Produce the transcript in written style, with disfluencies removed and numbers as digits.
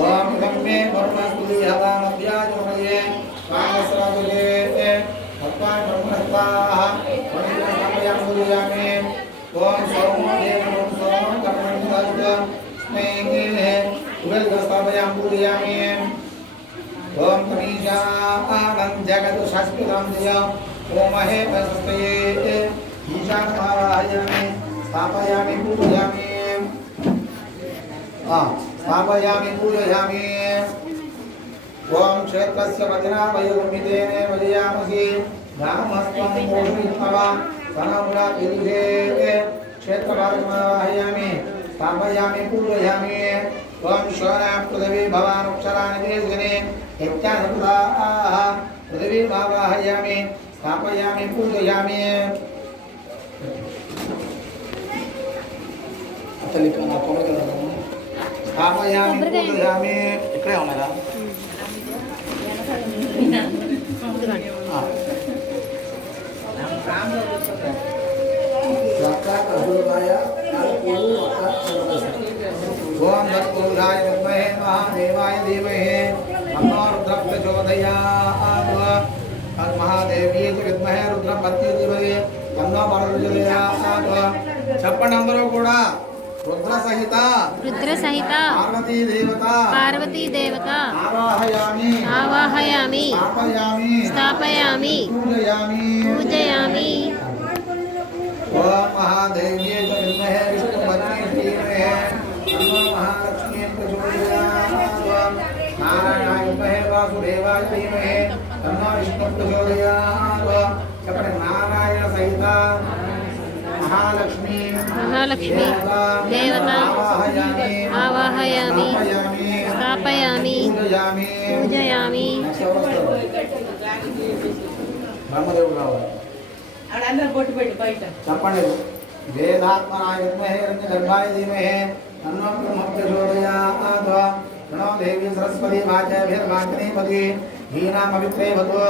ओम गम्मे परमस्तुति हवामभ्याजमये कामसराजुले भक्ताय ब्रह्मणस्ताः वणिजस्थापयां पूजयामि ओम सोमो देवं सोमं कर्मणिदायुध स्नेहे उभयस्थापयां पूजयामि ओम तमीशा आनंद जगत् शाश्वतं जय ओम हे प्रसस्तये ईशानमावाहयामि स्थापयामि पूजयामि स्थापयामि पूजयामि ओम क्षेत्रस्य वजना वयोगमितेन वजयामसि नामस्त्वं मोहितवा सनमुला विदुषे क्षेत्रभागमावाहयामि स्थापयामि पूजयामि ओम शोना पृथिवी भवानुक्षराणि वेदिने यज्ञानपुराः पृथिवी भावाहयामि स्थापयामि पूजयामि अतलिका कोमकला स्थापयामि पूजयामि इकडे ఉన్నారా ओम तत्पुरुषाय विद्महे महादेवाय धीमहि तन्नो रुद्रः प्रचोदयात् महादेवी विद्महे रुद्रपत्नी धीमहि तन्नो वरुणः చెప్పండి అందరూ కూడా रुद्र सहित पार्वती देवता आवाहयामि स्थापयामि पूजयामि ओम महादेव्यै च विद्महे विष्णुपत्नी धीमहि तन्नो महालक्ष्मी प्रचोदयात् नारायणाय विद्महे वासुदेवाय धीमहि तन्नो विष्णु प्रचोदयात् చెప్పండి नारायण सहित महालक्ष्मी देवता आवाहयामि स्थापयामि पूजयामि ब्रह्मदेव చెప్పండి వేదాత్మనాయ విద్మహే హిరణ్యగర్భాయ ధీమహి తన్నో బ్రహ్మ ప్రచోదయాత్ ప్రణో దేవి సరస్వతి వాచభిర్వాగ్నేపది హీనామవిత్రే వదో